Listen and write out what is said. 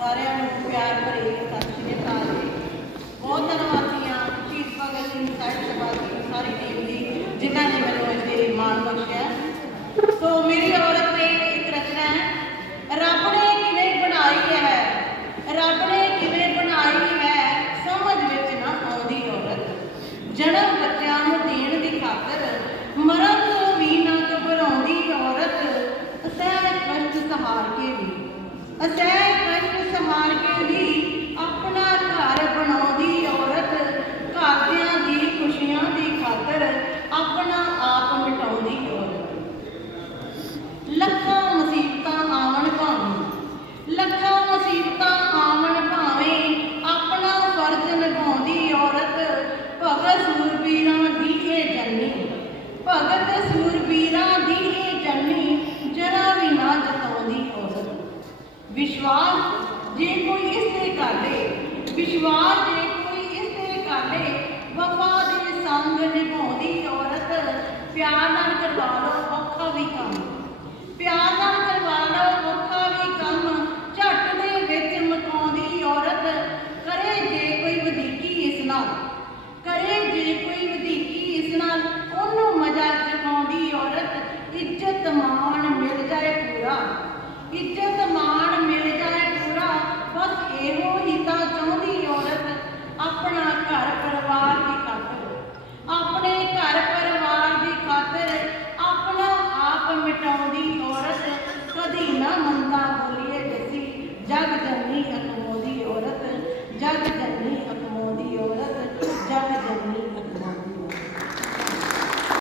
ਸਾਰਿਆਂ ਨੂੰ ਪਿਆਰ ਭਰੀ ਸਤਿ ਸ਼੍ਰੀ ਅਕਾਲ ਜੀ। ਬਹੁਤ ਧੰਨਵਾਦੀ ਹਾਂ, ਸ਼ਹੀਦ ਭਗਤ ਸਿੰਘ ਸਾਹਿਬ ਸਭਾ ਦੀ ਸਾਰੀ ਟੀਮ ਦੀ ਜਿਨ੍ਹਾਂ ਨੇ ਮੈਨੂੰ ਇੱਥੇ ਮਾਣ ਬਖਸ਼ਿਆ। ਸੋ ਮੇਰੀ ਔਰਤ ਤੇ ਇੱਕ ਰਚਨਾ ਹੈ, ਰੱਬ ਨੇ ਕਿਵੇਂ ਬਣਾਈ ਹੈ? ਰੱਬ ਨੇ ਕਿਵੇਂ ਬਣਾਈ ਹੈ? ਸਮਝ ਵਿੱਚ ਨਾ ਆਉਂਦੀ ਔਰਤ। ਜਨਮ ਬੱਚਿਆਂ ਨੂੰ ਦੇਣ ਦੀ ਖਾਤਰ ਮਰਨ ਤੋਂ ਵੀ ਨਾ ਘਬਰਾਉਂਦੀ ਔਰਤ, ਅਸਹਿ ਕਸ਼ਟ ਸਹਾਰ ਕੇ ਵੀ। ਅਸਹਿ ਕਸ਼ਟ ਸਹਾਰ ਆਪਣਾ ਘਰ ਬਣਾਉਂਦੀ ਔਰਤ ਘਰਦਿਆਂ ਦੀ ਖੁਸ਼ੀਆਂ ਦੀ ਖਾਤਰ ਆਪਣਾ ਆਪ ਮਿਟਾਉਂਦੀ ਔਰਤ। ਲੱਖਾਂ ਮੁਸੀਬਤਾਂ ਆਵਣ ਭਾਵੇਂ, ਲੱਖਾਂ ਮੁਸੀਬਤਾਂ ਆਵਣ ਭਾਵੇਂ ਆਪਣਾ ਫਰਜ਼ ਨਿਭਾਉਂਦੀ ਔਰਤ ਭਗਤ ਸੂਰਬੀਰਾਂ ਦੀ ਇਹ ਜੰਨੀ ਭਗਤ ਜੇ ਕੋਈ ਇਸ ਤੇ ਕਰਦੇ ਵਿਸ਼ਵਾਸ ਜੇ ਕੋਈ ਇਸ ਤੇ ਕਰਦੇ ਵਫਾ ਦੇ ਸੰਗ ਨਿਭਾਉਂਦੀ ਔਰਤ, ਪਿਆਰ ਨਾਲ ਕਰਵਾ ਲਓ, ਔਖਾ ਵੀ ਕੰਮ। ਪਿਆਰ ਨਾਲ ਕਰਵਾ ਲਓ, ਔਖਾ ਵੀ ਕੰਮ। ਝੱਟ ਦੇ ਵਿੱਚ ਮਕਾਉਂਦੀ ਔਰਤ, ਕਰੇ ਜੇ ਕੋਈ ਵਧੀਕੀ ਇਸ ਨਾਲ। ਕਰੇ ਜੇ ਕੋਈ ਨਾ ਮੰਤਾ ਬੋਲੀਏ ਜੈਸੀ ਜਗ ਜਨਨੀ